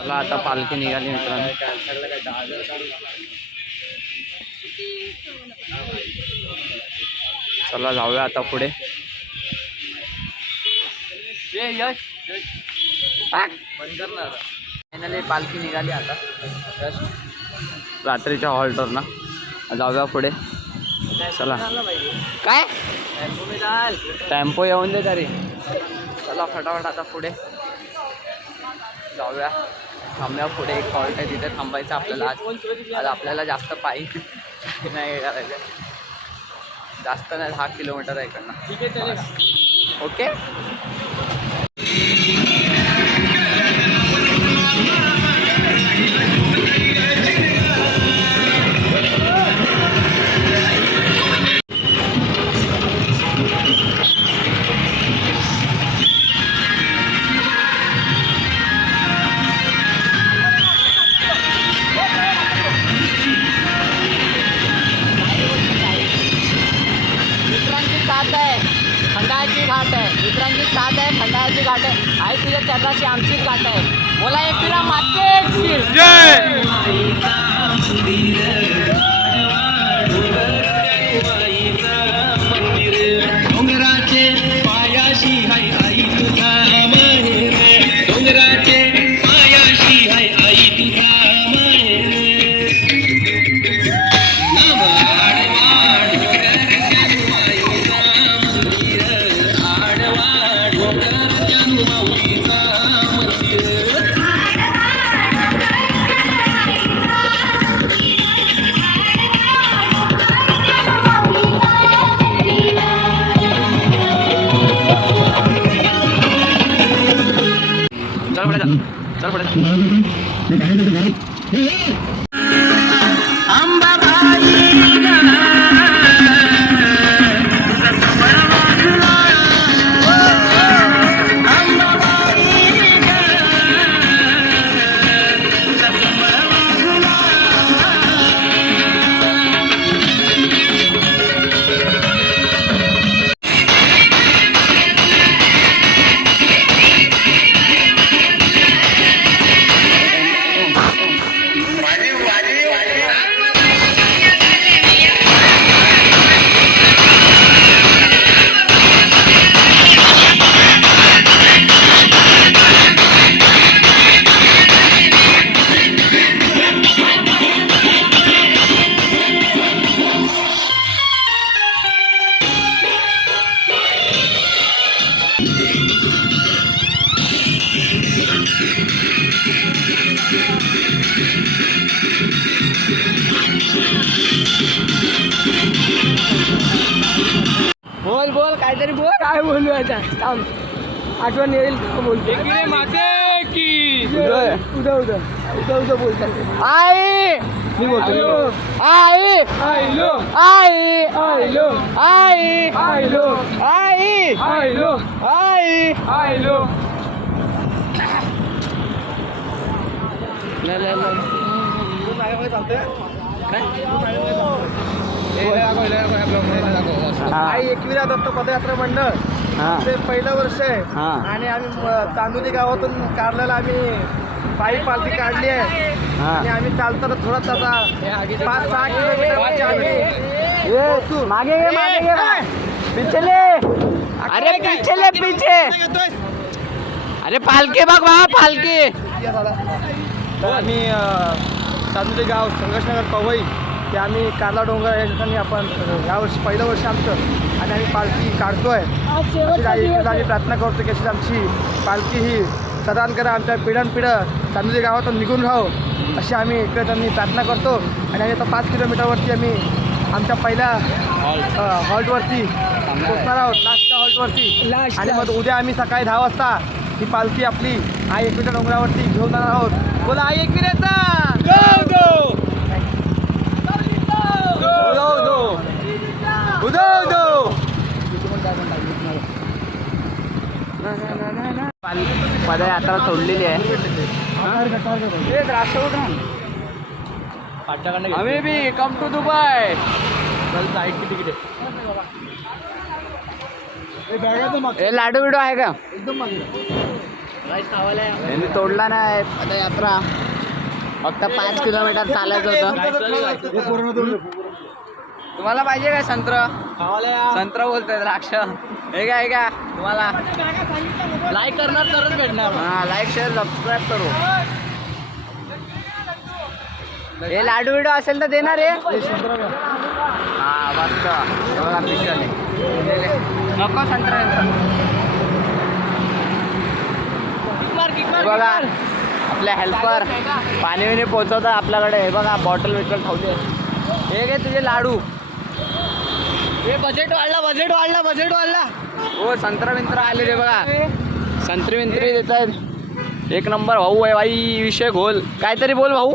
चला आता पालखी निघाली मित्रांनो. चला जाऊया आता पुढे. फायनली पालखी निघाली आता. रात्रीच्या हॉल्टवर ना. जाऊया पुढे. चला. काय? टेम्पो येऊन दे तरी. चला फटाफट आता पुढे. जाऊया. थांबूया पुढे एक हॉल्ट आहे तिथे थांबायचं आपल्याला आज. आज आपल्याला जास्त पायी नाही करायचं जास्त नाही दहा किलोमीटर आहे इकडनं. ओके? चल पुढे बोल काय बोलू आता? थांब. आठवण येईल का बोलतो उद्या उद्या. उद्या उद्या. उद्या बोलतात. आई! मी बोलतो आई! आयलो आई! आयलो आई! आयलो आई! आयलो आई! आयलो आई एकविरा दत्त पदयात्रा मंडळ. हा. ते पहिलं वर्ष आहे. आणि आम्ही चांदोली गावातून कारल्याला आम्ही पायी पालखी काढली आहे. आणि आम्ही चालताना थोडा त्याचा पाच सहा किलोमीटर आम्ही ये मागे ये मागे ये. पिछले. अरे पिछले पीछे. अरे पालखी बघ बाबा पालखी. आम्ही चांदोली गाव संघर्षनगर पवई ते आम्ही कारला डोंगर या ठिकाणी आपण यावर्षी पहिलं वर्ष आमचं आणि आम्ही पालखी आई- एकदा आम्ही प्रार्थना करतो की अशी आमची पालखी ही सदांकरा आमच्या पिढ्यानपिढं चांदोली गावातून निघून राहो. अशी आम्ही इकडे त्यांनी प्रार्थना करतो. आणि आम्ही आता पाच किलोमीटरवरती आम्ही आमच्या पहिल्या हॉल्टवरती पोचणार आहोत लास्टच्या हॉल्टवरती. आणि मग उद्या आम्ही सकाळी दहा वाजता ही पालखी आपली आई एकविरा डोंगरावरती घेऊन जाणार आहोत. बोला आई एकविराचा उदो उदो उदो उदो पदयात्रा सोडलेली आहे. बी कम टू दुबई हे लाडू बिडू आहे का? एकदम मागे. यांनी तोडला नाही. आता यात्रा फक्त पाच किलोमीटर चालायचं होतं. तुम्हाला पाहिजे काय संत्र? संत्र बोलतोय द्राक्ष. हे काय काय तुम्हाला. लाईक करणार तरच भेटणार. हा लाईक शेअर सबस्क्राईब करू. हे लाडू बिडू असेल तर देणार रे हा मस्त. नको संत्रा बघा. आपले हेल्पर पाणी बिणी पोचवतात आपल्याकडे. हे बघा बॉटल बिटल ठेवले हे घे तुझे लाडू. हे बजेट वाढला बजेट वाढला बजेट वाढला. हो संत्रा बिंत्रा आले रे बघा. संत्री बिंत्री देत आहेत एक नंबर भाऊ आहे भाई विषय घोल. काहीतरी बोल भाऊ.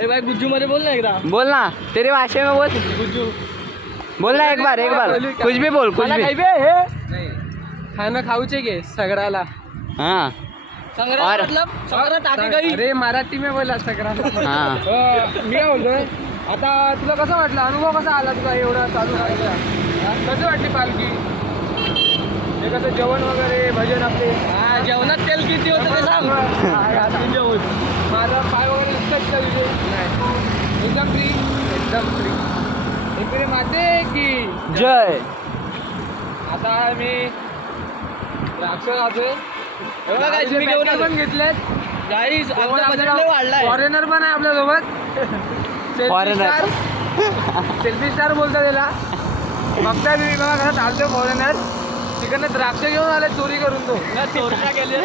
ए भाई गुज्जू मध्ये बोल ना एकदा. बोल ना. तेरे भाषे में बोल. गुज्जू. बोल ना एक बार एक बार कुछ भी बोल कुछ भी. हे. खाणं खाऊचे घे सगळ्याला हाँ. संग्रह मतलब संग्रह टाके गई. अरे मराठी में बोला सगळ्याला हाँ. मी काय बोलतोय? आता तुला कसं वाटलं? अनुभव कसा आला तुला एवढं चालू करायचा? कसं वाटली पालखी? हे कसं जेवण वगैरे भजन आपले? जेवणात तेल किती होतं ते सांग. माझा पाय वगैरे दिसतात का नाही. एकदम फ्री एकदम फ्री इकडे माते की. जय. आता मी द्राक्ष खातोय मी पण घेतलेत. गाईस वाढलाय. फॉरेनर पण आहे आपल्यासोबत. Foreigner. सेल्फी स्टार बोलतो त्याला. बघताय तुम्ही बघा कसं चालतो फॉरेनर तिकडनं द्राक्ष घेऊन आले चोरी करून तो. चोरीला गेले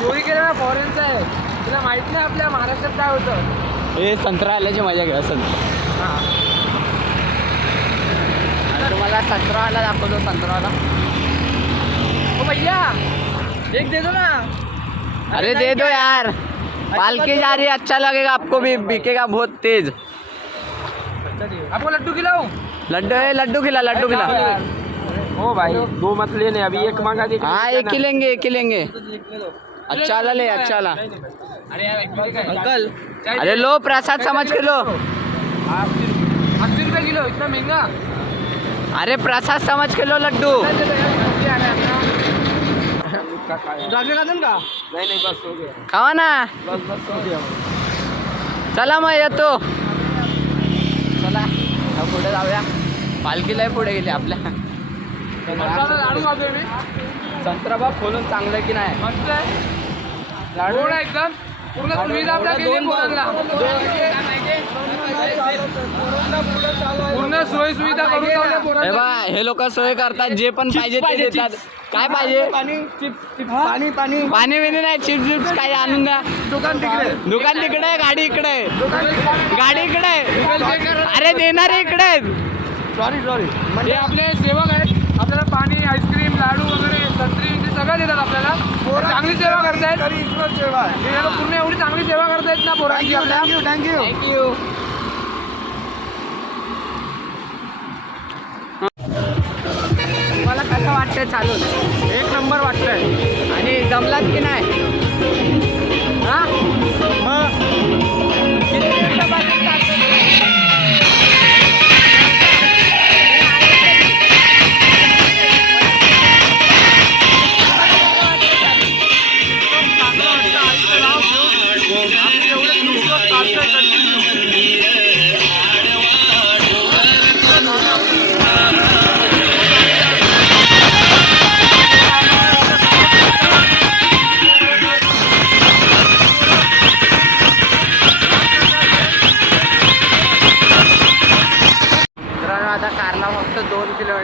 चोरी केलं ना फॉरेनचा आहे. तुला माहीत नाही आपल्या महाराष्ट्रात काय होतं? हे संत्रा आल्याची मजा घ्या संत्रा. हा. तुम्हाला संत्रावाला दाखवतो संत्रावाला ओ भैया एक दे दो ना. अरे दे दो यार. पालकी जा रही है अच्छा लगेगा आपको भी बिकेगा बहुत तेज। आपको लड्डू खिलाऊं? लड्डू है लड्डू खिला लड्डू खिला। ओ भाई दो मत लेने अभी एक मांगा दे हाँ एक ही लेंगे एक ही लेंगे। अच्छा वाला ले। अच्छा वाला अंकल। अरे लो प्रसाद समझ के लो। अस्सी रुपये किलो इतना महँगा? अरे प्रसाद समझ के लो लड्डू। द्राक्ष खाजन का? नहीं नहीं बस हो गया. खावा ना. बस बस हो गया. चला मग येतो. चला. पुढे जाऊया. पालखीला पुढे गेली आपल्या. संत्राबा खोलून चांगलं की नाही? मस्त आहे. लाडू. एकदम. पूर्ण सुविधा आपल्या केली पोरांना पूर्ण सोयी सुविधा हे हे लोक सोय करतात जे पण पाहिजे ते देतात. काय पाहिजे? पाणी पाणी पाणी बिणी नाही चिप्स चिप्स काही आणून द्या. दुकान तिकडे. दुकान तिकडे आहे गाडी इकडे आहे. गाडी इकडे आहे. अरे देणार इकडे आहेत. सॉरी सॉरी म्हणजे आपले सेवक आहेत आपल्याला पाणी आईस्क्रीम लाडू वगैरे संत्री ते सगळं देतात आपल्याला चांगली सेवा सेवा. पूर्ण एवढी चांगली सेवा करतायत ना पोरांची आपल्या. थँक्यू थँक्यू तुम्हाला कसं वाटतंय चालून? एक नंबर वाटतंय. आणि जमलात की नाही?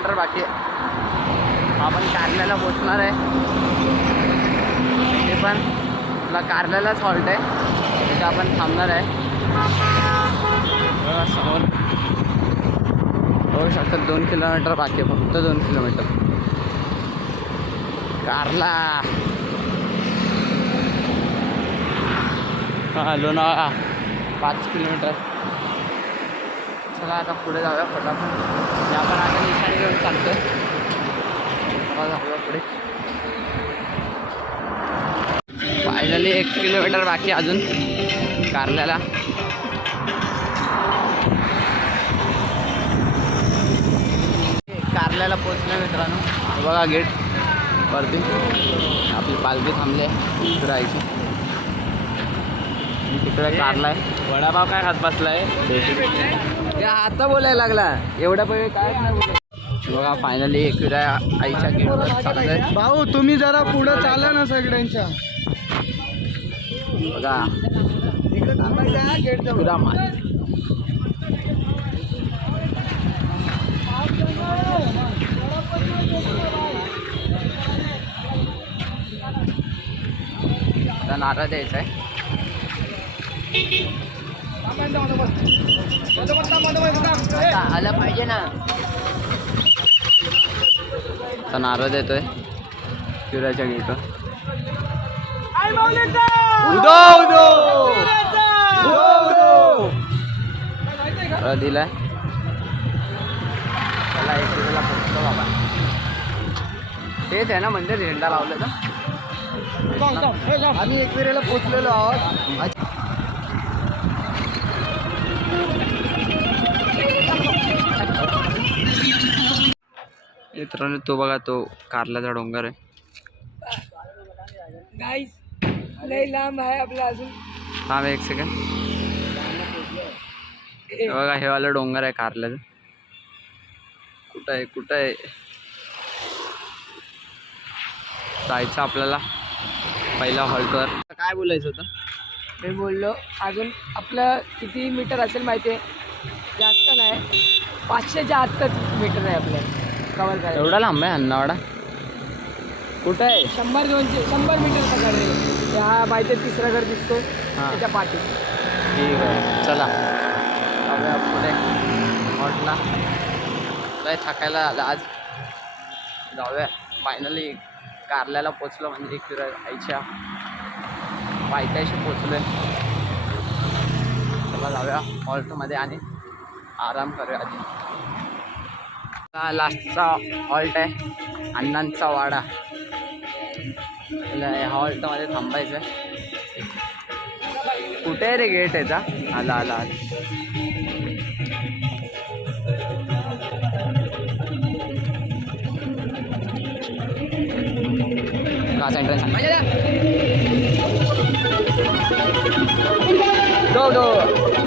किलोमीटर बाकी आहे. आपण कारल्याला पोचणार आहे. ते पण आपला कारल्यालाच हॉल्ट आहे. तिथे आपण थांबणार आहे. समोर. बघू शकतात दोन किलोमीटर बाकी आहे फक्त दोन किलोमीटर. कारला. हा लोणावळा पाच किलोमीटर. चला आता पुढे जाऊया फटाफट आपण आता निशाणी घेऊन चालतोय चला जाऊया पुढे फायनली एक किलोमीटर बाकी आहे अजून कारल्याला. कारल्याला पोचलं मित्रांनो. बघा गेट वरती. आपली पालखी थांबली आहे. फिरायची तिकडे कारला आहे. वडापाव काय खात बसलाय या आता बोलायला लागला. एवढ्या पहिले काय. बघा फायनली फिराय आईच्या गेटवर भाऊ तुम्ही जरा पुढं चाला ना सगळ्यांच्या. बघा. माल नारळ द्यायचा आहे. आलं पाहिजे ना. आता नारळ देतोय फिरायच्या गेट उदो उदो! नारळ दिलाय त्याला एक बाबा. तेच आहे ना मंदिर झेंडा लावलं तर आम्ही एकविरेला पोचलेलो आहोत. मित्रांनो तो बघा तो कारल्याचा डोंगर आहे. गाईस लांब आहे आपला अजून. थांब एक सेकंड हे बघा हे वाला डोंगर आहे कारल्याचं. कुठं आहे कुठं आहे? जायचं आपल्याला. पहिल्या हॉल्टवर. काय बोलायचं होतं? मी बोललो अजून आपलं किती मीटर असेल माहिती आहे? जास्त नाही. पाचशेच्या आत्ताच मीटर आहे आपलं. कवर करायचं. एवढा लांब आहे अन्नावाडा? कुठं आहे? शंभर दोनशे शंभर मीटर पकडले हा बायचे तिसरा घर दिसतो हां. त्याच्या पाठी. ठीक आहे. चला. जाऊया पुढे. हॉटला लय थकायला आलं आज. जाऊया. फायनली कारल्याला पोचलो म्हणजे फिरा आईच्या पायथ्याशी पोचलोय चला जाऊया हॉल्टमध्ये आणि आराम करूया आधी. हा लास्टचा हॉल्ट आहे? अण्णांचा वाडा. या हॉल्टमध्ये थांबायचं आहे कुठे आहे रे गेट याचा आला आला आला. एंट्रन्स गो गो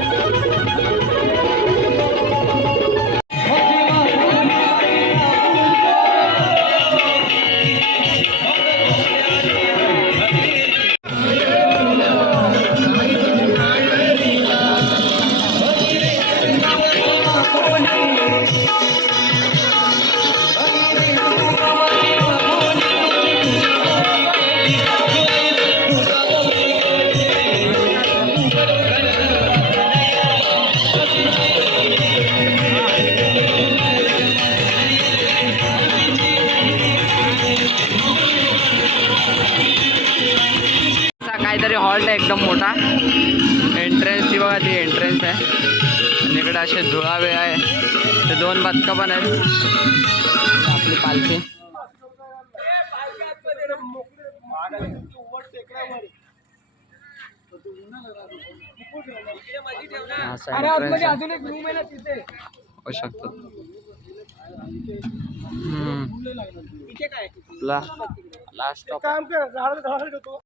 मोठा एंट्रन्स ती बघा ती एंट्रन्स आहे. आणि इकडे असे धुळावे आहे. ते दोन बदकं पण आहेत. आपली पालखी. होऊ शकतो. लास्ट काम कर झाड झाड होतो